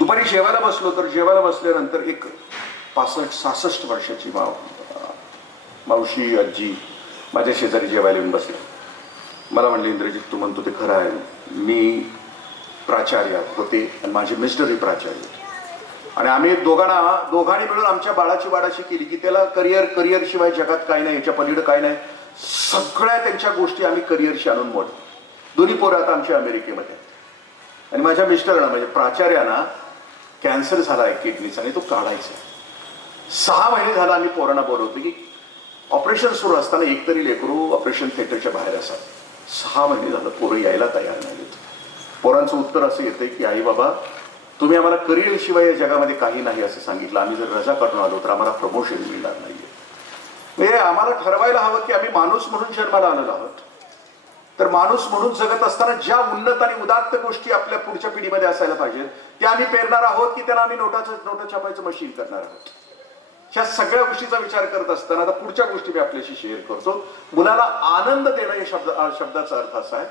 दुपारी जेवायला बसलो तर जेवायला बसल्यानंतर एक पासष्ट सहासष्ट वर्षाची माव मावशी आजी माझ्या शेजारी जेवायला येऊन बसल्या. मला म्हणले इंद्रजित तू म्हणतो ते खरं आहे. मी प्राचार्य होते आणि माझे मिस्टरही प्राचार्य आणि आम्ही दोघांना दोघांनी मिळून आमच्या बाळाची वाडाशी केली की त्याला करिअर करिअर शिवाय जगात काय नाही याच्या पलीकडे काय नाही. सगळ्या त्यांच्या गोष्टी आम्ही करिअरशी आणून मोडतो दोन्ही पोरं आता आमच्या अमेरिकेमध्ये आणि माझ्या मिस्टरांना म्हणजे प्राचार्यांना कॅन्सर झाला आहे किडनीचा आणि तो काढायचा. सहा महिने झाला आम्ही पोरांना बोलवतो की ऑपरेशन सुरू असताना एकतरी लेकरू ऑपरेशन थिएटरच्या बाहेर असतात सहा महिने झालं पोरं यायला तयार नाहीत. पोरांचं उत्तर असं येतं की आई बाबा तुम्ही आम्हाला करिअर शिवाय या जगामध्ये काही नाही असं सांगितलं. आम्ही जर रजा काढून आलो तर आम्हाला प्रमोशन मिळणार नाहीये. म्हणजे आम्हाला ठरवायला हवं की आम्ही माणूस म्हणून जन्माला आलेलो आहोत. तर माणूस म्हणून जगत असताना ज्या उन्नत आणि उदात्त गोष्टी आपल्या पुढच्या पिढीमध्ये असायला पाहिजेत त्या आम्ही पेरणार आहोत की त्यांना आम्ही नोटाचं नोटा छापायचं मशीन करणार आहोत. ह्या सगळ्या गोष्टीचा विचार करत असताना आता पुढच्या गोष्टी मी आपल्याशी शेअर करतो. मुलाला आनंद देणं या शब्द शब्दाचा अर्थ असा आहे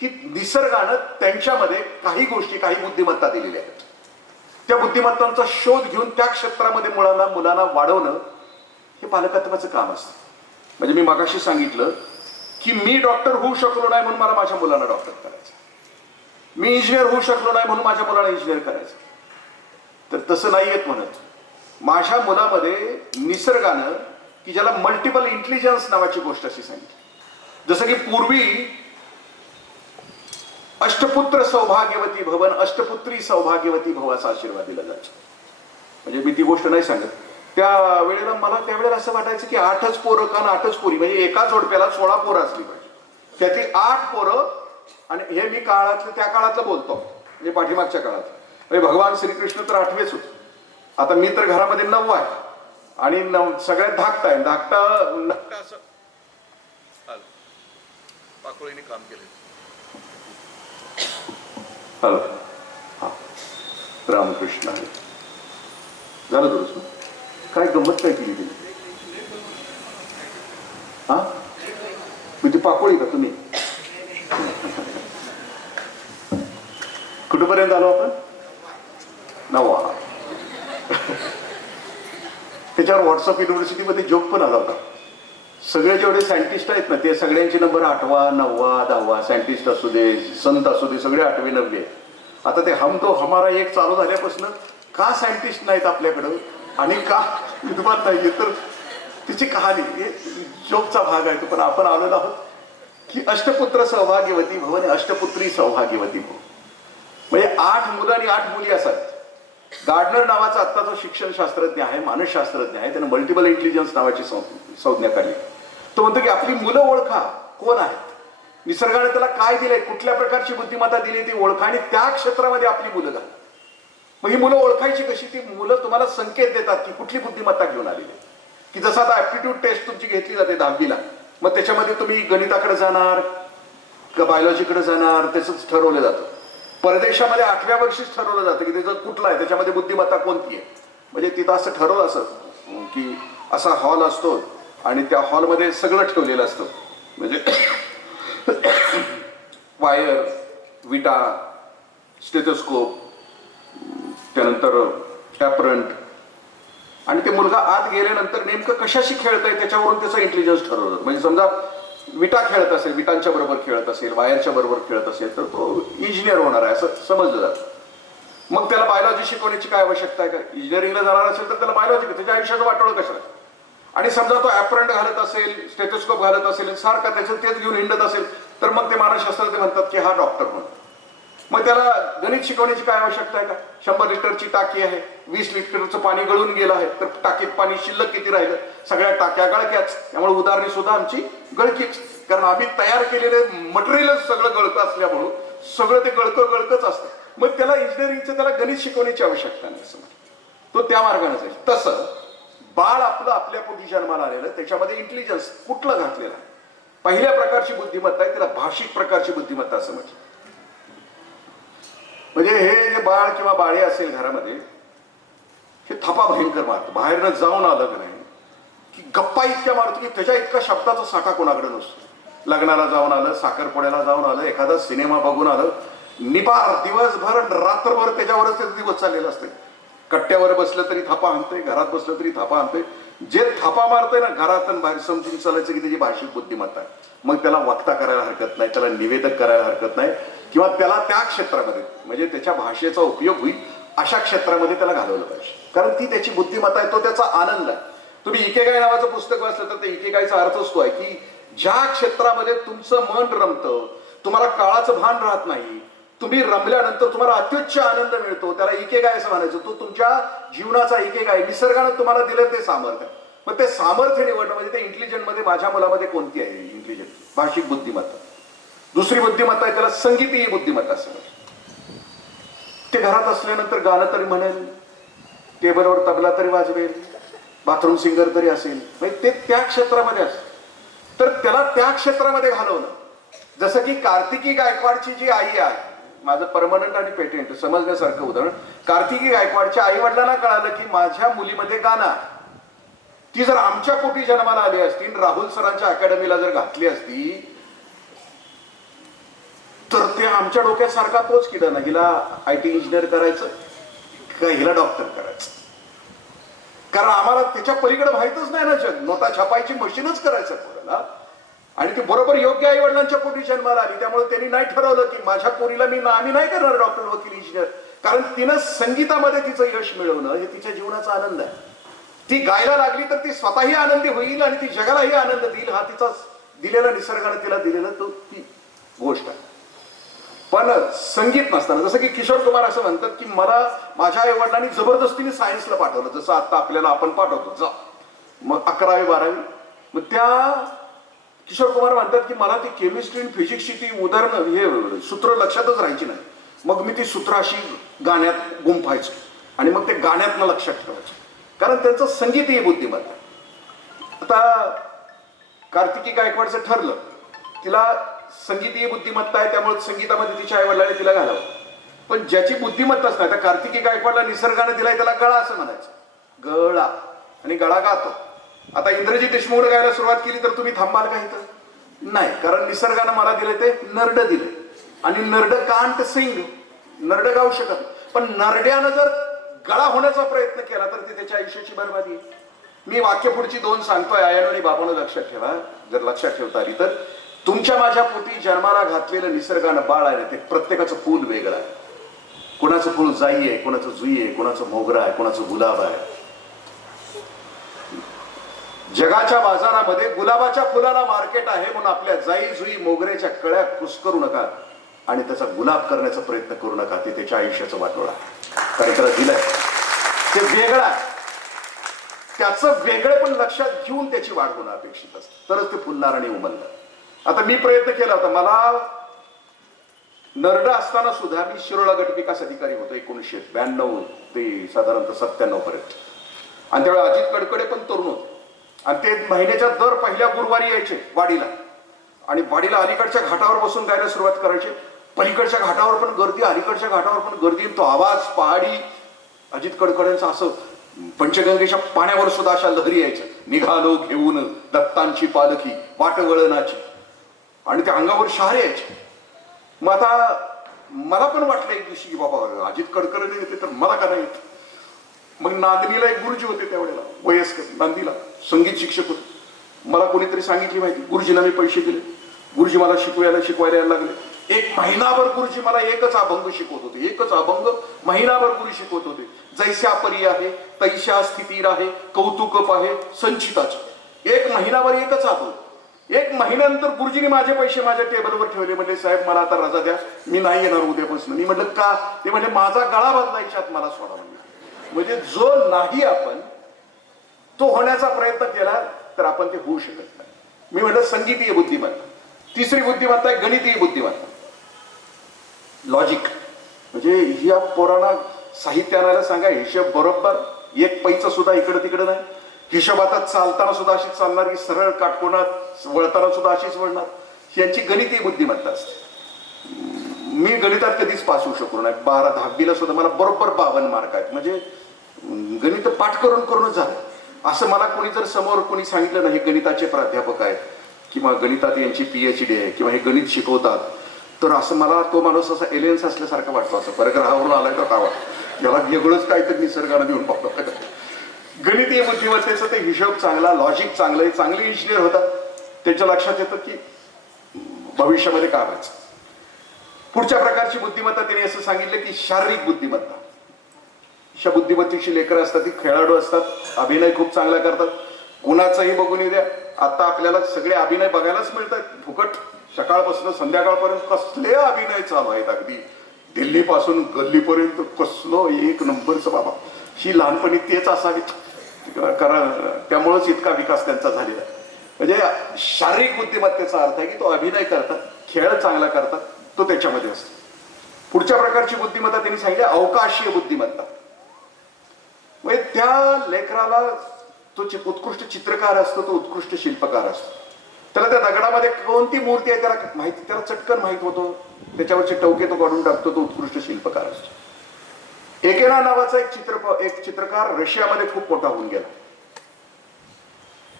की निसर्गानं त्यांच्यामध्ये काही गोष्टी काही बुद्धिमत्ता दिलेल्या आहेत. त्या बुद्धिमत्तांचा शोध घेऊन त्या क्षेत्रामध्ये मुलांना मुलांना वाढवणं हे पालकत्वाचं काम असतं. म्हणजे मी मगाशी सांगितलं की मी डॉक्टर होऊ शकलो नाही म्हणून मला माझ्या मुलांना डॉक्टर करायचं. मी इंजिनियर होऊ शकलो नाही म्हणून माझ्या मुलाला इंजिनियर करायचं. तर तसं नाही येत म्हणत. माझ्या मुलामध्ये निसर्गानं की ज्याला मल्टिपल इंटेलिजन्स नावाची गोष्ट अशी सांगितली. जसं की पूर्वी अष्टपुत्र सौभाग्यवती भवन अष्टपुत्री सौभाग्यवती भवाचा आशीर्वाद दिला जायचा. म्हणजे मी ती गोष्ट नाही सांगत. त्या वेळेला मला त्यावेळेला असं वाटायचं की आठच पोरं का आठच पोरी म्हणजे एका जोडप्याला सोळा पोरं असली पाहिजे. त्यातली आठ पोरं आणि हे मी काळातलं त्या काळातलं बोलतो म्हणजे पाठीमागच्या काळात. म्हणजे भगवान श्रीकृष्ण तर आठवेच होते. आता मी तर घरामध्ये नऊ आहे आणि नव सगळ्यात धाकटा आहे. धाकटा नकटा असं. पाकोळीने काम केलं हॅलो. हा. रामकृष्ण. झालं दुरुस्त? काय गंमत काय केली तिने? हा? म्हणजे पाकोळी का तुम्ही? कुठपर्यंत आलो आपण? नवा. त्याच्यावर व्हॉट्सअप युनिव्हर्सिटीमध्ये जोक पण आला होता. सगळे जेवढे सायंटिस्ट आहेत ना ते सगळ्यांचे नंबर आठवा नववा दहावा सायंटिस्ट असू दे संत असू दे सगळे आठवे नववे. आता ते हम तो हमारा एक चालू झाल्यापासून का सायंटिस्ट नाहीत आपल्याकडं? आणि का? विधवा नाहीये तर तिची कहाणी हे जोकचा भाग आहे तो पण आपण आलेलो आहोत की अष्टपुत्र सहभागीवती भव आणि अष्टपुत्री सहभागीवती भव. म्हणजे आठ मुलं आणि आठ मुली असतात. गार्डनर नावाचा आत्ता जो शिक्षण शास्त्रज्ञ आहे मानसशास्त्रज्ञ आहे त्यानं मल्टिपल इंटेलिजन्स नावाची संज्ञा काढली. तो म्हणतो की आपली मुलं ओळखा कोण आहेत? निसर्गाने त्याला काय दिलंय? कुठल्या प्रकारची बुद्धिमत्ता दिली ती ओळखा आणि त्या क्षेत्रामध्ये आपली मुलं घाला. मग ही मुलं ओळखायची कशी? ती मुलं तुम्हाला संकेत देतात की कुठली बुद्धिमत्ता घेऊन आलेली की जसं आता ॲप्टिट्यूड टेस्ट तुमची घेतली जाते दहावीला मग त्याच्यामध्ये तुम्ही गणिताकडे जाणार का बायोलॉजीकडे जाणार त्याचंच ठरवलं जातं. परदेशामध्ये आठव्या वर्षीच ठरवलं जातं की त्याचं कुठला आहे त्याच्यामध्ये बुद्धिमत्ता कोणती आहे. म्हणजे तिथं असं ठरवलं असं की असा हॉल असतो आणि त्या हॉलमध्ये सगळं ठेवलेलं असतं. म्हणजे वायर विटा स्टेथोस्कोप त्यानंतर ॲपरंट आणि ते मुलगा आत गेल्यानंतर नेमकं कशाशी खेळत आहे त्याच्यावरून त्याचा इंटेलिजन्स ठरवलं. म्हणजे समजा विटा खेळत असेल विटांच्या बरोबर खेळत असेल वायरच्या बरोबर खेळत असेल तर तो इंजिनियर होणार आहे असं समजलं जातं. मग त्याला बायोलॉजी शिकवण्याची काय आवश्यकता आहे का? इंजिनिअरिंगला जाणार असेल तर त्याला बायोलॉजी त्याच्या आयुष्याचं वाटोळं कशाला आणि समजा तो ॲपरंट घालत असेल स्टेथोस्कोप घालत असेल सारखा त्याचं तेच घेऊन हिंडत असेल तर मग ते मानसशास्त्र ते म्हणतात की हा डॉक्टर म्हणून. मग त्याला गणित शिकवण्याची काय आवश्यकता आहे का? शंभर लिटरची टाकी आहे वीस लिटरचं पाणी गळून गेलं आहे तर टाकीत पाणी शिल्लक किती राहिलं? सगळ्या टाक्या गळक्याच. त्यामुळे उदाहरणी सुद्धा आमची गळकीच. कारण आम्ही तयार केलेले मटेरियलच सगळं गळकं असल्यामुळं सगळं ते गळकं गळकंच असतं. मग त्याला इंजिनिअरिंगचं त्याला गणित शिकवण्याची आवश्यकता नाही असं तो त्या मार्गाने जाईल. तसं बाळ आपलं आपल्या पोटी जन्माला आलेलं त्याच्यामध्ये इंटेलिजन्स कुठलं घातलेलं आहे? पहिल्या प्रकारची बुद्धिमत्ता आहे त्याला भाषिक प्रकारची बुद्धिमत्ता असं म्हटलं. म्हणजे हे जे बाळ किंवा बाळे असेल घरामध्ये हे थपा भयंकर मारतं. बाहेरनं जाऊन आलं की नाही की गप्पा इतक्या मारतो की त्याच्या इतका शब्दाचा साठा कोणाकडे नसतो. लग्नाला जाऊन आलं साखरपुड्याला जाऊन आलं एखादा सिनेमा बघून आलं निपार दिवसभर रात्रभर त्याच्यावरच त्याचा दिवस चाललेला असते. कट्ट्यावर बसलं तरी थापा आणतोय घरात बसलं तरी थापा आणतोय. जे थापा मारतोय ना घरात आणि बाहेर समजून चालायचं की त्याची भाषिक बुद्धिमत्ता आहे. मग त्याला वक्ता करायला हरकत नाही त्याला निवेदक करायला हरकत नाही. किंवा त्याला त्या क्षेत्रामध्ये म्हणजे त्याच्या भाषेचा उपयोग होईल अशा क्षेत्रामध्ये त्याला घालवलं पाहिजे. कारण ती त्याची बुद्धिमत्ता आहे तो त्याचा आनंद आहे. तुम्ही इकेगाय नावाचं पुस्तक वाचलं तर ते इकेगायचा अर्थ असतो आहे की ज्या क्षेत्रामध्ये तुमचं मन रमतं तुम्हाला काळाचं भान राहत नाही तुम्ही रमल्यानंतर तुम्हाला अत्युच्च आनंद मिळतो. त्याला इकेगाय असं म्हणायचं. तो तुमच्या जीवनाचा इकेगाय निसर्गानं तुम्हाला दिलं ते सामर्थ्य. मग ते सामर्थ्य निवडणं म्हणजे ते इंटेलिजंटमध्ये माझ्या मुलामध्ये कोणती आहे? इंटेलिजंट भाषिक बुद्धिमत्ता. दुसरी बुद्धिमत्ता आहे त्याला संगीतीय बुद्धिमत्ता असं ते घरात असल्यानंतर गाणं तरी म्हणेल. टेबलवर तबला तरी वाजवेल. बाथरूम सिंगर तरी असेल. म्हणजे ते त्या क्षेत्रामध्ये असेल तर त्याला त्या क्षेत्रामध्ये घालवणं. जसं की कार्तिकी गायकवाडची जी आई आहे माझं परमनंट आणि पेटेंट समजण्यासारखं उदाहरण. कार्तिकी गायकवाडच्या आई वडिलांना कळालं की माझ्या मुलीमध्ये गाणं ती जर आमच्या पोटी जन्माला आली असती राहुल सरांच्या अकॅडमीला जर घातली असती तर ते आमच्या डोक्यात सारखा तोच किडा ना हिला आय टी इंजिनियर करायचं का हिला डॉक्टर करायचं. कारण आम्हाला त्याच्या पलीकडे माहितच नाही ना जग. नोटा छापायची मशीनच करायचं पोराला. आणि ती बरोबर योग्य आई वडिलांच्या पोटी जन्माला आली. त्यामुळे त्यांनी नाही ठरवलं की माझ्या पोरीला मी आम्ही नाही करणार डॉक्टर वकील इंजिनियर कारण तिनं संगीतामध्ये तिचं यश मिळवणं हे तिच्या जीवनाचा आनंद आहे. ती गायला लागली तर ती स्वतःही आनंदी होईल आणि ती जगालाही आनंद देईल हा तिचा दिलेला निसर्गाने तिला दिलेला तो ती गोष्ट आहे. पण संगीत नसताना जसं की किशोर कुमार असं म्हणतात की मला माझ्या आई वडिलांनी जबरदस्तीने सायन्सला पाठवलं. जसं आता आपल्याला आपण पाठवतो. जा. मग अकरावी बारावी. मग त्या किशोर कुमार म्हणतात की मला ती केमिस्ट्री आणि फिजिक्सची ती उदाहरणं हे सूत्र लक्षातच राहायची नाही. मग मी ती सूत्र अशी गाण्यात गुंफायचो आणि मग ते गाण्यातनं लक्षात ठेवायचं. कारण त्यांचं संगीतही बुद्धिमत्ता आता कार्तिकी गायकवाडचं ठरलं. तिला संगीतीय बुद्धिमत्ता आहे त्यामुळे संगीतामध्ये तिच्या आईवडिलाने तिला घालावं. पण ज्याची बुद्धिमत्ताच नाही त्या कार्तिकी गायकवाडला निसर्गाने दिलाय त्याला गळा असं म्हणायचं. गळा. आणि गळा गातो. आता इंद्रजी देशमुख गायला सुरुवात केली तर तुम्ही थांबाल का इथं? नाही कारण निसर्गानं मला दिले ते नरड दिले. आणि नरड कांट सिंग? नरड गाऊ शकत पण नरड्यानं जर गळा होण्याचा प्रयत्न केला तर ती त्याच्या आयुष्याची बरबादी मी वाक्य पुढची दोन सांगतोय. आयन आणि बाबानं लक्षात ठेवा. जर लक्षात ठेवता आली तर. तुमच्या माझ्या पोटी जन्माला घातलेलं निसर्गानं बाळ आहे ते प्रत्येकाचं फूल वेगळं आहे. कोणाचं फूल जाई आहे कोणाचं जुई आहे कोणाचं मोगरा आहे कोणाचं गुलाब आहे. जगाच्या बाजारामध्ये गुलाबाच्या फुलाला मार्केट आहे म्हणून आपल्या जाई जुई मोगऱ्याच्या कळ्या कुस करू नका आणि त्याचा गुलाब करण्याचा प्रयत्न करू नका. ते त्याच्या आयुष्याचं वाटोळा आहे. कारण त्याला दिलंय. ते वेगळं आहे. त्याचं वेगळे पण लक्षात घेऊन त्याची वाढ होणं अपेक्षित असतं. तरच ते फुलणार आणि उमलणार आता मी प्रयत्न केला होता. मला नरड असताना सुद्धा मी शिरोळा गट विकास अधिकारी होतो एकोणीसशे ब्याण्णव ते साधारणतः सत्त्याण्णव पर्यंत. आणि त्यावेळेला अजित कडकडे पण तरुण होते. आणि ते महिन्याच्या दर पहिल्या गुरुवारी यायचे वाडीला. आणि वाडीला अलीकडच्या घाटावर बसून गायला सुरुवात करायचे. पलीकडच्या घाटावर पण गर्दी अलीकडच्या घाटावर पण गर्दी. तो आवाज पहाडी अजित कडकड्यांचं असं पंचगंगेच्या पाण्यावर सुद्धा अशा लहरी यायच्या. निघालो घेऊन दत्तांची पालखी वाटवळणाची. आणि त्या अंगावर शहारे यायचे. मग आता मला पण वाटलं एक दिवशी की बाबा अजित कडकडे येते तर मला का नाही येत? मग नांदणीला एक गुरुजी होते त्यावेळेला वयस्कर नांदीला. संगीत शिक्षक होते. मला कोणीतरी सांगितली माहिती? गुरुजीला मी पैसे दिले. गुरुजी मला शिकवायला शिकवायला यायला लागले. एक महिनाभर गुरुजी मला एकच अभंग शिकवत होते. एकच अभंग महिनाभर गुरु शिकवत होते. जैशा परी आहे तैशा स्थितीर आहे कौतुक आहे संचिताचे. एक महिनाभर एकच अभंग. एक महिन्यानंतर गुरुजीने माझे पैसे माझ्या टेबलवर ठेवले. म्हणजे साहेब मला आता रजा द्या. मी नाही येणार उद्यापासून. मी म्हटलं का? ते म्हणजे माझा गळा बदलायच्यात मला सोडा म्हणजे म्हणजे जो नाही आपण तो होण्याचा प्रयत्न केला तर आपण ते होऊ शकत नाही. मी म्हटलं संगीतीय बुद्धिमत्ता. तिसरी बुद्धिमत्ता आहे गणितीय बुद्धिमत्ता. लॉजिक म्हणजे ह्या पोरांना साहित्यानाला सांगा हिशोब बरोबर एक पैसा सुद्धा इकडं तिकडं नाही. हिशोबातच चालताना सुद्धा अशीच चालणार की सरळ काटकोणात वळताना सुद्धा अशीच वळणार. यांची गणितीय बुद्धिमत्ता असते. मी गणितात कधीच पास होऊ शकलो नाही. बारा दहावीला सुद्धा मला बरोबर बावन्न मार्क आहेत. म्हणजे गणित पाठ करून करूनच झालं. असं मला कोणी जर समोर कोणी सांगितलं ना हे गणिताचे प्राध्यापक आहेत किंवा गणितात यांची पी एच डी आहे किंवा हे गणित शिकवतात तर असं मला तो माणूस असा एलियन्स असल्यासारखा वाटतो. असं परग्रहावरून आलाय का कावा. याला वेगळंच काहीतरी निसर्गानं देऊन पाहतो. गणितीय बुद्धिमत्तेचं ते हिशोब चांगला लॉजिक चांगलं चांगले इंजिनियर होतात. त्यांच्या लक्षात येतं की भविष्यामध्ये काय व्हायचं पुढच्या प्रकारची बुद्धिमत्ता त्यांनी असं सांगितलं की शारीरिक बुद्धिमत्ता. अशा बुद्धिमत्तेची लेकरं असतात ती खेळाडू असतात अभिनय खूप चांगला करतात. कुणाचाही बघून द्या आता आपल्याला सगळे अभिनय बघायलाच मिळतात. फुकट सकाळपासून संध्याकाळपर्यंत कसले अभिनय चालू आहेत अगदी. दिल्लीपासून गल्लीपर्यंत कसलो एक नंबरचं बाबा. ही लहानपणी तेच असावीत. कारण त्यामुळंच इतका विकास त्यांचा झालेला. आहे म्हणजे शारीरिक बुद्धिमत्तेचा अर्थ आहे की तो अभिनय करतात खेळ चांगला करतात तो त्याच्यामध्ये असतो. पुढच्या प्रकारची बुद्धिमत्ता त्यांनी सांगितली अवकाशीय बुद्धिमत्ता. त्या लेकराला तो उत्कृष्ट चित्रकार असतो तो उत्कृष्ट शिल्पकार असतो. त्याला त्या दगडामध्ये कोणती मूर्ती आहे त्याला माहिती त्याला चटकन माहीत होतो. त्याच्यावरचे टवके तो काढून टाकतो तो उत्कृष्ट शिल्पकार असतो. एकेना नावाचा एक चित्रप एक चित्रकार रशियामध्ये खूप मोठा होऊन गेला.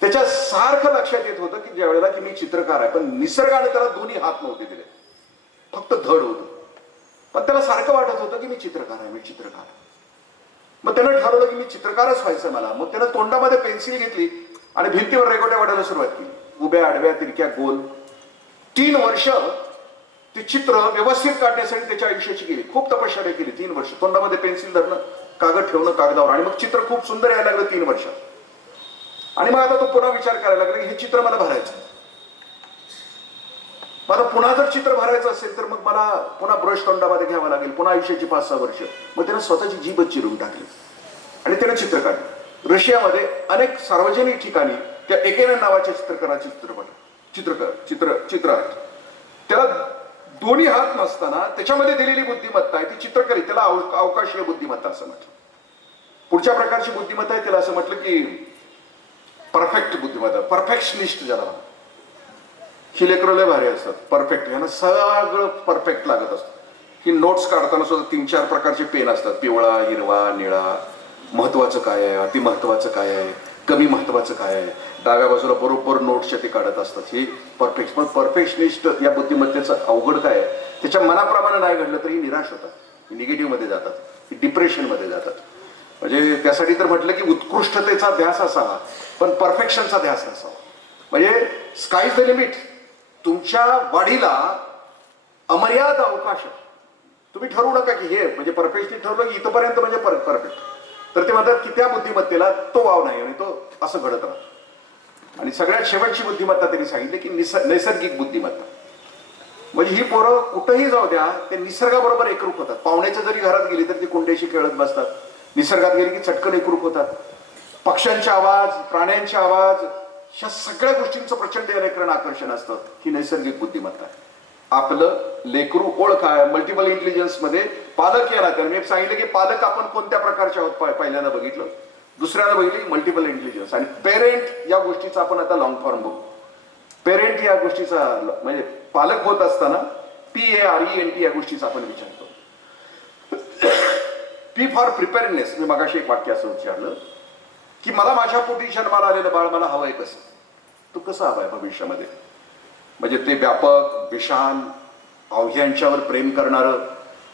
त्याच्या सारखं लक्षात येत होतं की ज्या वेळेला की मी चित्रकार आहे पण निसर्गाने त्याला दोन्ही हात नव्हते दिले. फक्त धड होत. पण त्याला सारखं वाटत होतं की मी चित्रकार आहे मी चित्रकार आहे. मग त्यानं ठरवलं की मी चित्रकारच व्हायचं मला. मग त्यानं तोंडामध्ये पेन्सिल घेतली आणि भिंतीवर रेगोट्या वाढायला सुरुवात केली. उभ्या आडव्या तिरक्या गोल. तीन वर्ष ते चित्र व्यवस्थित काढण्यासाठी त्याच्या आयुष्याची गेली खूप तपश्चर्या केली तीन वर्ष. तोंडामध्ये पेन्सिल धरणं कागद ठेवणं कागदावर. आणि मग चित्र खूप सुंदर यायला लागलं तीन वर्षात. आणि मग आता तो पुन्हा विचार करायला लागला की हे चित्र मला भरायचं मला पुन्हा जर चित्र भरायचं असेल तर मग मला पुन्हा ब्रश तोंडामध्ये घ्यावं लागेल. पुन्हा आयुष्याची पाच सहा वर्ष. मग त्यानं स्वतःची जीभच चिरून टाकली. आणि त्यानं चित्र काढलं. रशियामध्ये अनेक सार्वजनिक ठिकाणी त्या एकेन नावाच्या चित्रकाराचे चित्रपट चित्रकार चित्र चित्र आहेत. त्याला दोन्ही हात नसताना त्याच्यामध्ये दिलेली बुद्धिमत्ता आहे ती चित्रकरी त्याला अव- अवकाशीय बुद्धिमत्ता असं म्हटलं. पुढच्या प्रकारची बुद्धिमत्ता आहे त्याला असं म्हटलं की परफेक्ट बुद्धिमत्ता परफेक्शनिस्ट ज्याला म्हणतात. ही लेकरं लय भारी असतात. परफेक्ट यांना सगळं परफेक्ट लागत असतं. ही नोट्स काढताना सुद्धा तीन चार प्रकारचे पेन असतात. पिवळा हिरवा निळा. महत्वाचं काय आहे? अति महत्वाचं काय आहे? कमी महत्वाचं काय आहे? डाव्या बाजूला बरोबर नोट्सच्या ते काढत असतात. ही परफेक्ट पण परफेक्शनिस्ट या बुद्धिमत्तेचं अवघड काय आहे? त्याच्या मनाप्रमाणे नाही घडलं तरी निराश होतात. निगेटिव्हमध्ये जातात. डिप्रेशनमध्ये जातात. म्हणजे त्यासाठी तर म्हटलं की उत्कृष्टतेचा ध्यास असावा. पण परफेक्शनचा ध्यास नसावा. म्हणजे स्काय द लिमिट तुमच्या वाढीला अमर्याद अवकाश आहे. तुम्ही ठरवू नका की हे म्हणजे परफेक्टली ठरवलं की इथपर्यंत म्हणजे पर परफेक्ट तर ते म्हणतात की त्या बुद्धिमत्तेला तो वाव नाही आणि तो असं घडत राहतो. आणि सगळ्यात शेवटची बुद्धिमत्ता त्यांनी सांगितली की निस नैसर्गिक बुद्धिमत्ता. म्हणजे ही पोरं कुठंही जाऊ द्या ते निसर्गाबरोबर एकरूप होतात. पाहुण्याच्या जरी घरात गेली तर ती कुंड्याशी खेळत बसतात. निसर्गात गेली की चटकन एकरूप होतात. पक्ष्यांचे आवाज प्राण्यांचे आवाज ह्या सगळ्या गोष्टींचं प्रचंड या आकर्षण असतं. ही नैसर्गिक बुद्धिमत्ता आहे. आपलं लेकरू ओळख आहे. मल्टिपल इंटेलिजन्समध्ये पालक या नात्याने मी सांगितलं की पालक आपण कोणत्या प्रकारचे आहोत पहिल्यांदा बघितलं. दुसऱ्याला बघितली मल्टिपल इंटेलिजन्स आणि पेरेंट या गोष्टीचा आपण आता लॉंग फॉर्म बघू. पेरेंट या गोष्टीचा म्हणजे पालक होत असताना P A R E N T या गोष्टीचा आपण विचारतो पी फॉर प्रिपेअरनेस मी मगाशी एक वाक्य असं विचारलं की मला माझ्या पोटी जन्माला आलेलं बाळ मला हवंय कसं? तो कसं हवाय भविष्यामध्ये? म्हणजे ते व्यापक विशाल अवघ्यांच्यावर प्रेम करणारं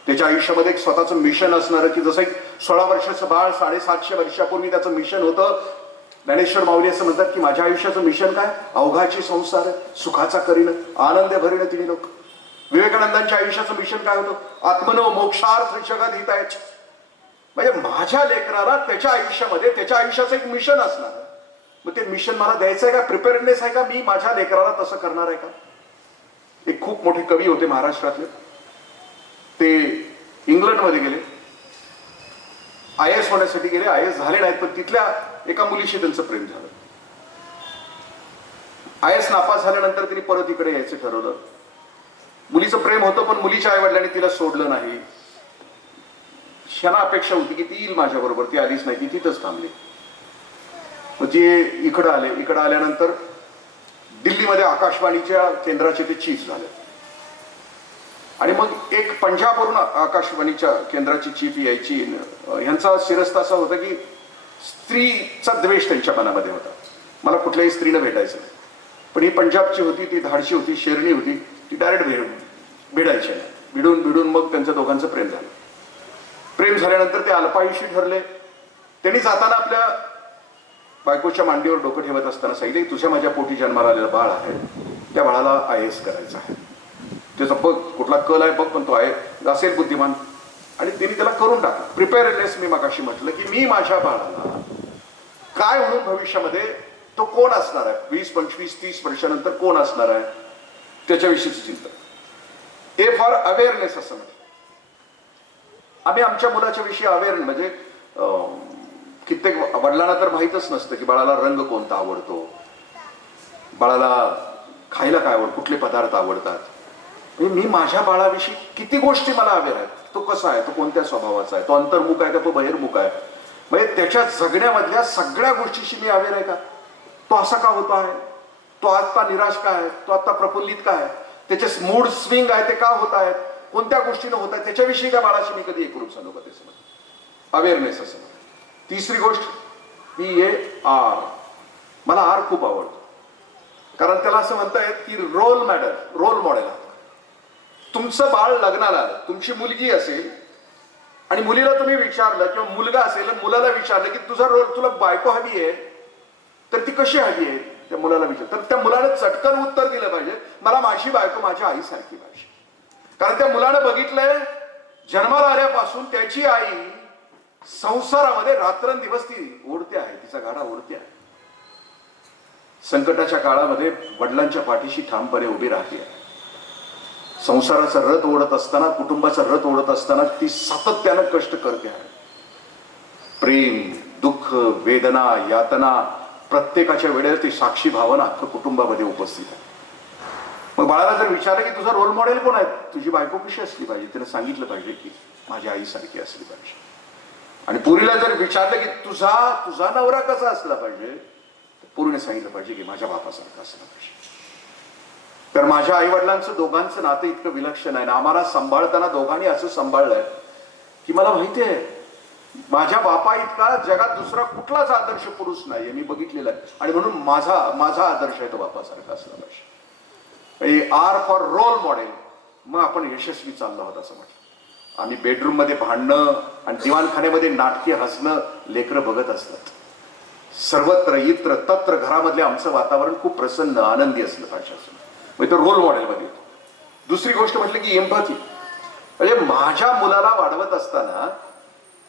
त्याच्या आयुष्यामध्ये एक स्वतःचं मिशन असणारं की जसं एक सोळा वर्षाचं बाळ साडेसातशे वर्षापूर्वी त्याचं मिशन होतं ज्ञानेश्वर माऊली असं म्हणतात की माझ्या आयुष्याचं मिशन काय? अवघाची संसार सुखाचा करीन आनंद भरीन तिने लोक. विवेकानंदांच्या आयुष्याचं मिशन काय होतं? आत्मनो मोक्षार्थ जगात हितायच म्हणजे माझ्या लेकराला त्याच्या आयुष्यामध्ये त्याच्या आयुष्याचं एक मिशन असणार. मग ते मिशन मला द्यायचं आहे का? प्रिपेअरनेस आहे का? मी माझ्या लेकराला तसं करणार आहे का? एक खूप मोठे कवी होते महाराष्ट्रातले. ते इंग्लंडमध्ये गेले. आय एस होण्यासाठी गेले. आय एस झाले नाहीत पण तिथल्या एका मुलीशी त्यांचं प्रेम झालं. आय एस नापास झाल्यानंतर तिने परत इकडे यायचं ठरवलं. मुलीचं प्रेम होतं पण मुलीच्या आईवडिलांनी तिला सोडलं नाही. क्षणा अपेक्षा होती की ती येईल माझ्याबरोबर ती आलीच नाही ती तिथंच थांबली. मग ती इकडं आले इकडं आल्यानंतर दिल्लीमध्ये आकाशवाणीच्या केंद्राचे ते चीफ झाले. आणि मग एक पंजाबवरून आकाशवाणीच्या केंद्राची चीफ यायची ह्यांचा शिरस्त असा होता की स्त्रीचा द्वेष त्यांच्या मनामध्ये होता. मला कुठल्याही स्त्रीनं भेटायचं नाही. पण ही पंजाबची होती ती धाडशी होती शेरणी होती ती डायरेक्ट भेट भिडायची नाही. भिडून भिडून मग त्यांच्या दोघांचं प्रेम झालं. प्रेम झाल्यानंतर ते अल्पायुषी ठरले. त्यांनी जाताना आपल्या बायकोच्या मांडीवर डोकं ठेवत असताना सांगितले तुझ्या माझ्या पोटी जन्माला आलेलं बाळ आहे. त्या बाळाला आय एस करायचं आहे. त्याचा बघ कुठला कल आहे बघ पण तो आहे असेल बुद्धिमान. आणि तिने त्याला करून टाकलं. प्रिपेअरनेस मी मगाशी म्हटलं की मी माझ्या बाळाला काय म्हणून भविष्यामध्ये तो कोण असणार आहे? वीस पंचवीस तीस वर्षानंतर कोण असणार आहे? त्याच्याविषयीची चिंता. ए फॉर अवेअरनेस असं म्हणजे आम्ही आमच्या मुलाच्या विषयी अवेअर म्हणजे कित्येक वडिलांना तर माहीतच नसतं की बाळाला रंग कोणता आवडतो. बाळाला खायला काय आवड कुठले पदार्थ आवडतात. म्हणजे मी माझ्या बाळाविषयी किती गोष्टी मला अवेअर आहेत. तो कसा आहे तो कोणत्या स्वभावाचा आहे तो अंतर्मुख आहे का तो बहिर्मुख आहे. म्हणजे त्याच्या जगण्यामधल्या सगळ्या गोष्टीशी मी अवेअर आहे का? तो असा का होतो आहे? तो आत्ता निराश का आहे? तो आत्ता प्रफुल्लित का आहे? त्याचे मूड स्विंग आहे ते का होत आहेत? कोणत्या गोष्टीनं होत आहे त्याच्याविषयी त्या बाळाशी मी कधी एकरूप झालो का त्याचं अवेअरनेस असं तिसरी गोष्ट मी हे आर मला आर खूप आवडतो. कारण त्याला असं म्हणता येत की रोल मॅडल रोल मॉडेल तुमचं बाळ लग्नाला आलं तुमची मुलगी असेल आणि मुलीला तुम्ही विचारलं किंवा मुलगा असेल मुलाला विचारलं की तुझा रोल तुला बायको हवी आहे तर ती कशी हवी आहे? त्या मुलाला विचार. तर त्या मुलाला चटकन उत्तर दिलं पाहिजे मला माझी बायको माझ्या आईसारखी पाहिजे. कारण त्या मुलानं बघितलंय जन्माला आल्यापासून त्याची आई संसारामध्ये रात्रंदिवस ती ओढते आहे तिचा गाडा ओढते आहे. संकटाच्या काळामध्ये वडिलांच्या पाठीशी ठामपणे उभी राहते. आहे संसाराचा रथ ओढत असताना कुटुंबाचा रथ ओढत असताना ती सातत्यानं कष्ट करते आहे. प्रेम दुःख वेदना यातना प्रत्येकाच्या वेळेला ती साक्षी भावना अख्खं कुटुंबामध्ये उपस्थित आहे. मग बाळाला जर विचारलं की तुझा रोल मॉडेल कोण आहे तुझी बायको कशी असली पाहिजे? तिला सांगितलं पाहिजे की माझ्या आईसारखी असली पाहिजे. आणि पुरीला जर विचारलं की तुझा तुझा नवरा कसा असला पाहिजे? तर पुरीने सांगितलं पाहिजे की माझ्या बापासारखा असला पाहिजे. तर माझ्या आई वडिलांचं दोघांचं नातं इतकं विलक्षण आहे ना आम्हाला सांभाळताना दोघांनी असं सांभाळलंय की मला माहिती आहे माझ्या बापा इतका जगात दुसरा कुठलाच आदर्श पुरुष नाहीये. मी बघितलेला आहे. आणि म्हणून माझा माझा आदर्श आहे तो बापासारखा असला पाहिजे. आर फॉर रोल मॉडेल मग आपण यशस्वी चाललो आहोत असं म्हटलं. आम्ही बेडरूममध्ये भांडणं आणि दिवाणखान्यामध्ये नाटके हसणं लेकरं बघत असतात. सर्वत्र इत्र तत्र घरामधले आमचं वातावरण खूप प्रसन्न आनंदी असलं पाहिजे असं. म्हणजे तो रोल मॉडेलमध्ये येतो. दुसरी गोष्ट म्हटली की एम्पथी म्हणजे माझ्या मुलाला वाढवत असताना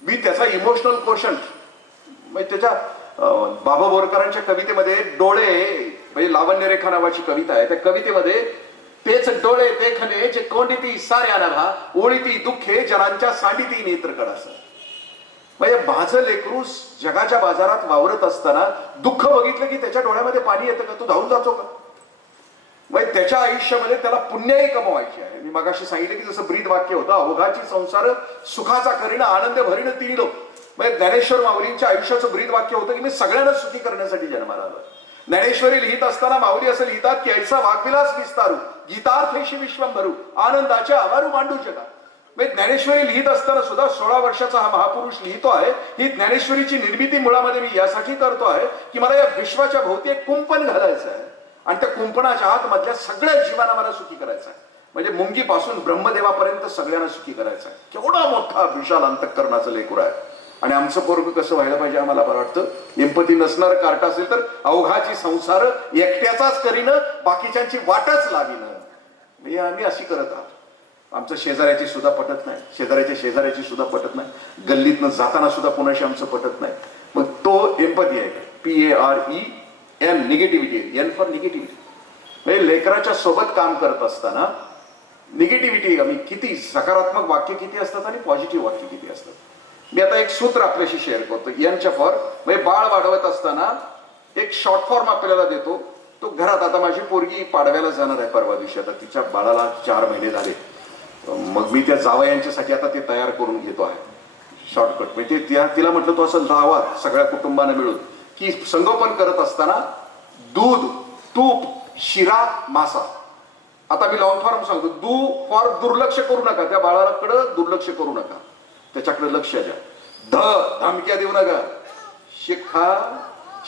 मी त्याचा इमोशनल क्वेश्चन म्हणजे त्याच्या बाबा बोरकरांच्या कवितेमध्ये डोळे म्हणजे लावण्यरेखा नावाची कविता आहे. त्या कवितेमध्ये तेच डोळे देखणे जे कोंडिती साऱ्या नभा ओळीती दुःखे जनांच्या सांडिती नेत्र कडास. म्हणजे माझं लेकरू जगाच्या बाजारात वावरत असताना दुःख बघितलं की त्याच्या डोळ्यामध्ये पाणी येतं का? तू धावून जातो का? म्हणजे त्याच्या आयुष्यामध्ये त्याला पुण्याही कमवायची आहे. मी मगाशी सांगितलं की जसं ब्रीद वाक्य होतं अवघाची संसार सुखाचा करीन आनंद भरीन तिन्ही लोक म्हणजे ज्ञानेश्वर माऊलींच्या आयुष्याचं ब्रीद वाक्य होतं की मी सगळ्यांना सुखी करण्यासाठी जन्माला आलो ज्ञानेश्वरी लिहित असताना माऊली असं लिहितात की ऐसा वाघविलास विस्तारू गीतार्थेशी विश्वम भरू आनंदाचे आवारू मांडू जगा. म्हणजे ज्ञानेश्वरी लिहित असताना सुद्धा सोळा वर्षाचा हा महापुरुष लिहितो आहे. ही ज्ञानेश्वरीची निर्मिती मुळामध्ये मी यासाठी करतो आहे की मला या विश्वाच्या भोवती एक कुंपण घालायचं आहे. आणि त्या कुंपणाच्या आतमधल्या सगळ्या जीवांना मला सुखी करायचं आहे. म्हणजे मुंगीपासून ब्रह्मदेवापर्यंत सगळ्यांना सुखी करायचं आहे. केवढा मोठा विशाल अंतकरणाचं लेकूर आहे. आणि आमचं पोरग कसं व्हायला पाहिजे आम्हाला बरं वाटतं. एम्पती नसणार कार्ट असेल तर अवघाची संसार एकट्याचाच करीनं बाकीच्यांची वाटच लागीन म्हणजे आम्ही अशी करत आहोत. आमचं शेजाऱ्याची सुद्धा पटत नाही. शेजाऱ्याच्या शेजाऱ्याची सुद्धा पटत नाही. गल्लीतनं जाताना सुद्धा कोणाशी आमचं पटत नाही. मग तो एम्पती आहे. P A R E N negativity N for negativity म्हणजे लेकराच्या सोबत काम करत असताना निगेटिव्हिटी आम्ही किती सकारात्मक वाक्य किती असतात आणि पॉझिटिव्ह वाक्य किती असतात. मी आता एक सूत्र आपल्याशी शेअर करतो. यांच्या फॉर म्हणजे बाळ वाढवत असताना एक शॉर्ट फॉर्म आपल्याला देतो. तो घरात आता माझी पोरगी पाडव्याला जाणार आहे परवा दिवशी. आता तिच्या बाळाला चार महिने झाले. मग मी त्या जावा यांच्यासाठी आता ते तयार करून घेतो आहे. शॉर्टकट म्हणजे त्या तिला म्हटलं तो असं राहावा सगळ्या कुटुंबाने मिळून. की संगोपन करत असताना दूध तूप शिरा मासा. आता मी लॉंग फॉर्म सांगतो. दू फॉर दुर्लक्ष करू नका. त्या बाळाकडं दुर्लक्ष करू नका. त्याच्याकडे लक्ष द्या. ध धमक्या देऊ नका. शिखा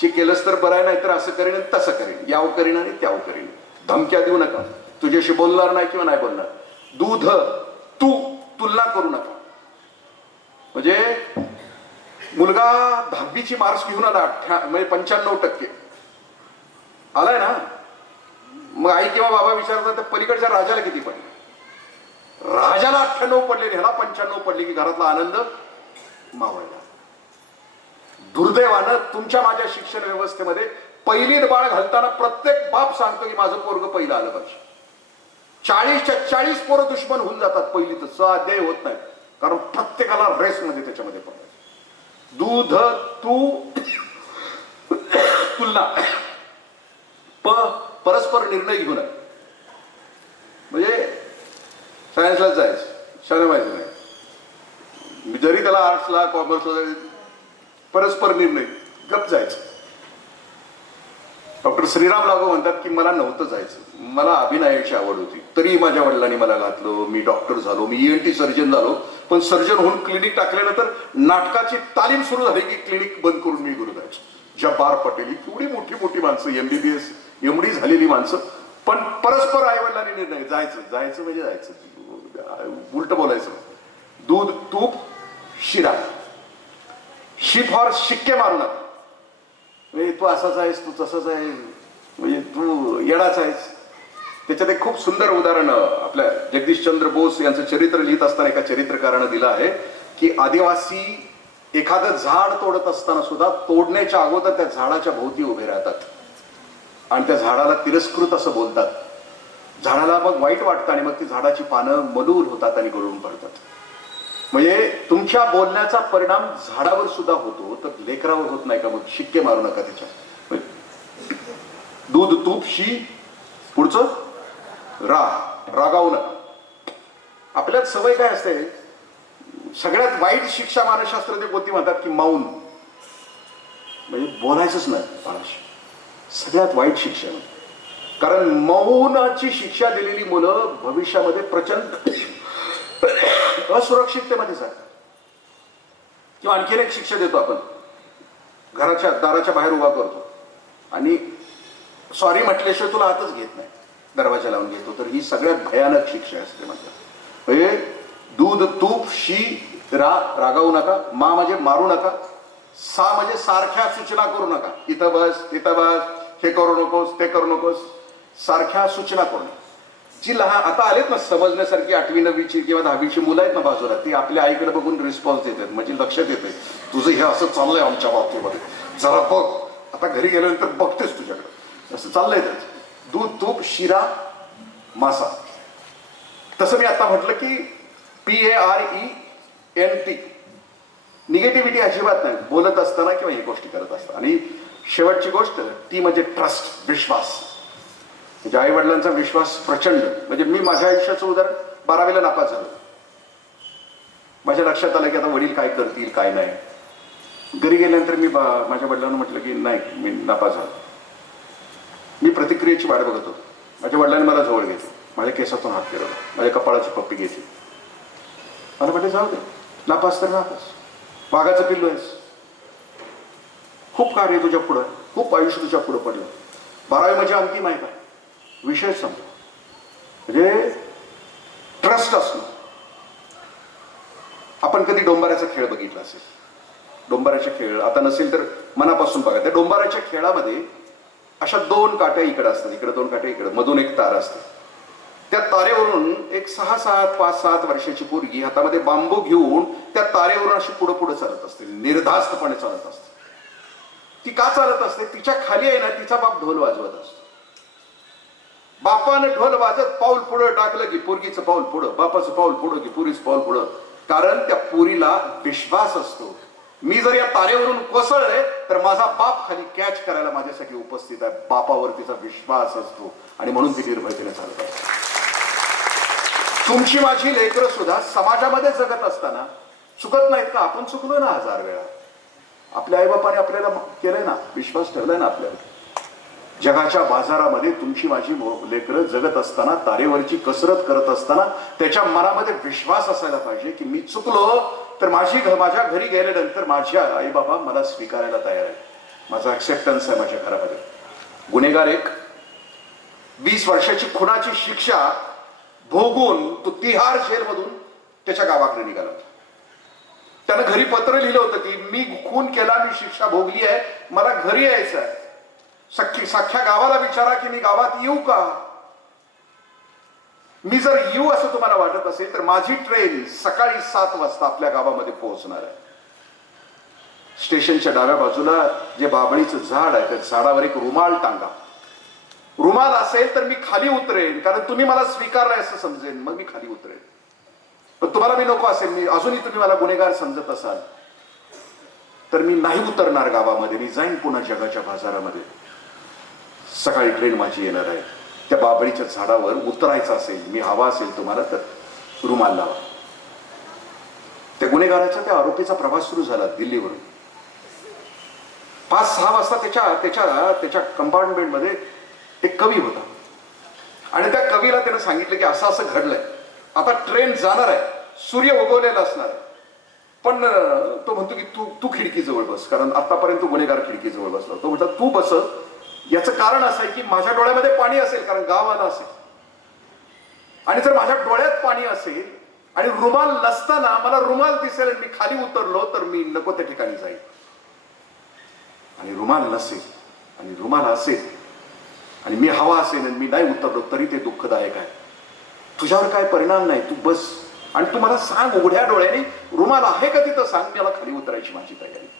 शे तर बरं आहे नाही तर असं करीन तसं करीन. याव करीन आणि त्याव करीन. धमक्या देऊ नका. तुझ्याशी बोलणार नाही किंवा नाही बोलणार. दूध तू तुलना करू नका. म्हणजे मुलगा दहावीची मार्क्स घेऊन आला अठ्ठ्या म्हणजे पंच्याण्णव टक्के. आलाय ना? मग आई किंवा बाबा विचारतात तर पलीकडच्या राजाला किती पडले? राजाला अठ्ठ्याण्णव पडले ह्याला पंच्याण्णव पडले की घरातला आनंद मावळला. दुर्दैवानं तुमच्या माझ्या शिक्षण व्यवस्थेमध्ये पहिली बाळ घालताना प्रत्येक बाप सांगतो की माझं पोरग पहिलं आलं पाहिजे. चाळीसच्या चाळीस पोरं दुश्मन होऊन जातात पहिली तर स्वाध्याय होत नाही. कारण प्रत्येकाला रेसमध्ये त्याच्यामध्ये पडायचं दूध तू तुलना. प परस्पर निर्णय घेऊ नये म्हणजे सायन्सलाच जायचं. शाळा माहिती नाही. जरी त्याला आर्ट्सला कॉमर्सला परस्पर निर्णय गप जायचं. डॉक्टर श्रीराम लागू म्हणतात की मला नव्हतं जायचं. मला अभिनयाची आवड होती. तरी माझ्या वडिलांनी मला घातलं. मी डॉक्टर झालो. मी एन टी सर्जन झालो. पण सर्जन होऊन क्लिनिक टाकल्यानंतर नाटकाची तालीम सुरू झाली की क्लिनिक बंद करून मी गुरु जायचो जब्बार पटेल ही केवढी मोठी मोठी माणसं एमबीबीएस एमडी झालेली माणसं. पण परस्पर आई वडिलांनी निर्णय जायचं जायचं म्हणजे जायचं. उलट बोलायचं. दूध तूप शिरा. शी फॉर शिक्के मारणं. म्हणजे तू असाच आहेस तू तसाच आहे म्हणजे तू येडाच आहेस. त्याच्यात एक खूप सुंदर उदाहरण आपल्या जगदीशचंद्र बोस यांचं चरित्र लिहित असताना एका चरित्रकारानं दिलं आहे की आदिवासी एखादं झाड तोडत असताना सुद्धा तोडण्याच्या अगोदर त्या झाडाच्या भोवती उभे राहतात. आणि त्या झाडाला तिरस्कृत असं बोलतात. झाडाला मग वाईट वाटतं आणि मग ती झाडाची पानं मलूर होतात आणि गळून पडतात. म्हणजे तुमच्या बोलण्याचा परिणाम झाडावर सुद्धा होतो तर लेकरावर होत नाही का मग? शिक्के मारू नका त्याच्या. म्हणजे दूध तूप शी पुढचं? रा रागावू नका. आपल्यात सवय काय असते? सगळ्यात वाईट शिक्षा मानसशास्त्रज्ञ कोणती म्हणतात की माऊन म्हणजे बोलायचंच नाही बाळाशी. सगळ्यात वाईट शिक्षा. कारण मौनाची शिक्षा दिलेली मुलं भविष्यामध्ये प्रचंड असुरक्षिततेमध्ये जातात. किंवा आणखीन एक शिक्षा देतो आपण. घराच्या दाराच्या बाहेर उभा करतो. आणि सॉरी म्हटल्याशिवाय तुला हातच घेत नाही. दरवाजा लावून घेतो. तर ही सगळ्यात भयानक शिक्षा असते म्हटलं म्हणजे दूध तूप शी रा रागावू नका. मा म्हणजे मारू नका. सा म्हणजे सारख्या सूचना करू नका. इथं बस तिथं बस हे करू नकोस ते करू नकोस. सारख्या सूचना करू जी लहान आता आलेत ना समजण्यासारखी आठवी नववीची किंवा दहावीची मुलं आहेत ना बाजूला ती आपल्या आईकडे बघून रिस्पॉन्स देतात म्हणजे लक्षात येते तुझं हे असं चाललंय आमच्या बाबतीमध्ये. जरा बघ. आता घरी गेल्यानंतर बघतेस तुझ्याकडे. असं चाललंय त्याच. दूध तूप शिरा मासा. तसं मी आता म्हटलं की P A R E N T negativity अजिबात नाही. बोलत असताना किंवा ही गोष्टी करत असताना. आणि शेवटची गोष्ट ती म्हणजे ट्रस्ट विश्वास. म्हणजे आई वडिलांचा विश्वास प्रचंड. म्हणजे मी माझ्या आयुष्याचं उदाहरण बारावीला नापास झालो. माझ्या लक्षात आलं की आता वडील काय करतील काय नाही. घरी गेल्यानंतर मी बा- माझ्या वडिलांना म्हटलं की नाही मी नापास झालो. मी प्रतिक्रियेची वाट बघत होतो. माझ्या वडिलांनी मला जवळ घेतलं. माझ्या केसातून हात फिरवला. माझ्या कपाळाची पप्पी घेतली. मला म्हटलं जाऊ दे. नापास तर नापास. वाघाचं पिल्लू आहेस. खूप कार्य तुझ्या पुढं खूप आयुष्य तुझ्या पुढं पडलं. बारावी म्हणजे अंतिम आहे. का विषय संपला. म्हणजे ट्रस्ट असणं. आपण कधी डोंबाऱ्याचा खेळ बघितला असेल? डोंबाऱ्याचा खेळ आता नसेल तर मनापासून बघा. त्या डोंबाऱ्याच्या खेळामध्ये अशा दोन काट्या इकडे असतात. इकडे दोन काट्या इकडे मधून एक तार असते. त्या तारेवरून एक सहा सात पाच सात वर्षाची पोरगी हातामध्ये बांबू घेऊन त्या तारेवरून अशी पुढे पुढे चालत असते. निर्धास्तपणे चालत असते. ती का चालत असते? तिच्या खाली आहे ना तिचा बाप ढोल वाजवत असतो. बापानं ढोल वाजत पाऊल पुढं टाकलं की पोरगीचं पाऊल पुढं बापाचं पाऊल पुढं की पुरीचं पाऊल पुढं. कारण त्या पुरीला विश्वास असतो. मी जर या तारेवरून कोसळले तर माझा बाप खाली कॅच करायला माझ्यासाठी उपस्थित आहे. बापावर तिचा विश्वास असतो. आणि म्हणून ती निर्भयतेने चालत असते तुमची माझी लेकरं सुद्धा समाजामध्ये जगत असताना चुकत नाहीत का? आपण चुकलो ना हजार वेळा. आपल्या आईबापाने आपल्याला केलंय ना? विश्वास ठेवलाय ना आपल्याला? जगाच्या बाजारामध्ये तुमची माझी लेकरं जगत असताना तारेवरची कसरत करत असताना त्याच्या मनामध्ये विश्वास असायला पाहिजे की मी चुकलो तर माझी माझ्या घरी गेल्यानंतर माझ्या आई बाबा मला स्वीकारायला तयार आहे माझा ऍक्सेप्टन्स आहे माझ्या घरामध्ये. गुन्हेगार एक. वीस वर्षाची खुनाची शिक्षा भोगून तो तिहार जेलमधून त्याच्या गावाकडे निघाला होता. त्यानं घरी पत्र लिहिलं होतं की मी खून केला मी शिक्षा भोगली आहे मला घरी यायचं आहे. सख्खी सख्या गावाला विचारा की मी गावात येऊ का? मी जर येऊ असं तुम्हाला वाटत असेल तर माझी ट्रेन सकाळी सात वाजता आपल्या गावामध्ये पोहोचणार आहे. स्टेशनच्या डाव्या बाजूला जे बाबळीचं झाड आहे त्या झाडावर एक रुमाल टांगा. रुमाल असेल तर मी खाली उतरेन कारण तुम्ही मला स्वीकारलंय असं समजेन मग मी खाली उतरेन. पण तुम्हाला मी नको असेल मी अजूनही तुम्ही मला गुन्हेगार समजत असाल तर मी नाही उतरणार गावामध्ये मी जाईन पुन्हा जगाच्या बाजारामध्ये. सकाळी ट्रेन माझी येणार आहे. त्या बाबळीच्या झाडावर उतरायचं असेल मी हवा असेल तुम्हाला तर रुमाल लावा. त्या गुन्हेगाराचा त्या आरोपीचा प्रवास सुरू झाला दिल्लीवरून. पाच सहा वाजता त्याच्या त्याच्या त्याच्या कंपार्टमेंटमध्ये एक कवी होता. आणि त्या कवीला त्यानं सांगितलं की असं असं घडलंय. आता ट्रेन जाणार आहे. सूर्य उगवलेला असणार आहे. पण तो म्हणतो की तू तू खिडकीजवळ बस कारण आतापर्यंत गुन्हेगार खिडकीजवळ बसला तो म्हटलं तू बस याचं कारण असं आहे की माझ्या डोळ्यामध्ये पाणी असेल कारण गाव आला असेल. आणि जर माझ्या डोळ्यात पाणी असेल आणि रुमाल नसताना मला रुमाल दिसेल आणि मी खाली उतरलो तर मी नको त्या ठिकाणी जाईल. आणि रुमाल नसेल आणि रुमाल असेल आणि मी हवा असेल आणि मी नाही उतरलो तरी ते दुःखदायक आहे. तुझ्यावर काय परिणाम नाही तू बस. आणि तू मला सांग उघड्या डोळ्याने रुमाल आहे का तिथं? सांग मला खाली उतरायची माझी तयारी.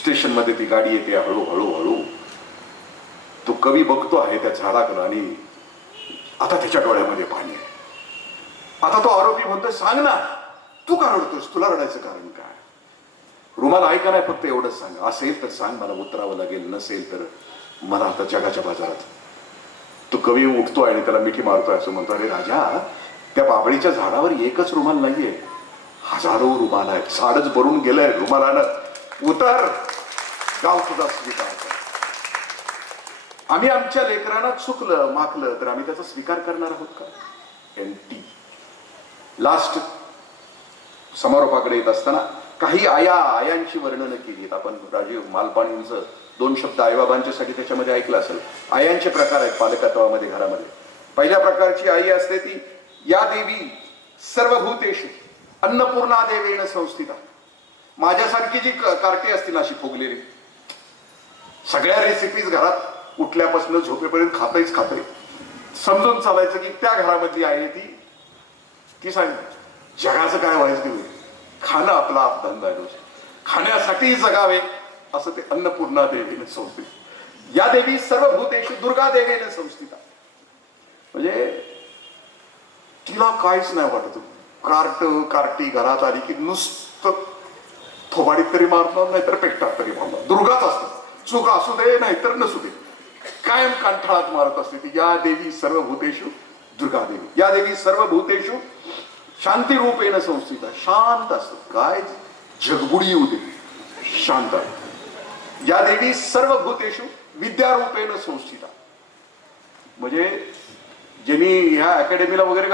स्टेशनमध्ये ती गाडी येते हळू हळू हळू. तो कवी बघतो आहे त्या झाडाकडं आणि आता त्याच्या डोळ्यामध्ये पाणी आहे. आता तो आरोपी म्हणतोय सांग ना तू का रडतोस तुला रडायचं कारण काय? रुमाल ऐका नाही फक्त एवढंच सांग. असेल तर सांग मला उतरावं लागेल नसेल तर मला आता जगाच्या बाजारात. तो कवी उठतो आणि त्याला मिठी मारतोय असं म्हणतो अरे राजा त्या बाबळीच्या झाडावर एकच रुमाल नाहीये. हजारो रुमाल आहेत. झाडच भरून गेलंय रुमालानं. उतर. गाव स्वीकार आम्ही आमच्या लेकरांना चुकलं माकलं तर आम्ही त्याचा स्वीकार करणार आहोत का? एन टी लास्ट समारोपाकडे येत असताना काही आया आयांची वर्णनं केली आपण राजीव मालपाणींचं दोन शब्द आईबाबांच्यासाठी त्याच्यामध्ये ऐकलं असेल. आयांचे प्रकार आहेत पालकत्वामध्ये घरामध्ये. पहिल्या प्रकारची आई असते ती या देवी सर्व भूतेश अन्नपूर्णा देवेन संस्थिता. माझ्यासारखी जी क- असतील अशी फुगलेली सगळ्या रेसिपीज घरात उठल्यापासून झोपेपर्यंत खातायच खाते समजून चालायचं की त्या घरामधली आहे ती. ती सांग जगाचं काय व्हायचं ते खाणं आपला धंदा आहे खाण्यासाठी जगावे. असं ते अन्नपूर्णा देवीने संस्थित या देवी सर्व भूतेशी दुर्गा देवीने संस्थिता म्हणजे तिला काहीच नाही वाटत. कार्ट कार्टी घरात आली की नुसतं थोबाडीत तरी मारणार नाही तर पेटात तरी मारणार. दुर्गाच असतात सुख असू दे नाहीतर नसू दे. कायम कंठाळात मारत असते ती. या देवी सर्व भूतेषु दुर्गा देवी. या देवी सर्व भूतेषु शांती रूपेन संस्थिता शांत असत काय? जगबुडी येऊ दे. शांत या देवी सर्व भूतेषु विद्यारूपेन संस्थिता म्हणजे ज्यांनी ह्या अकॅडमीला वगैरे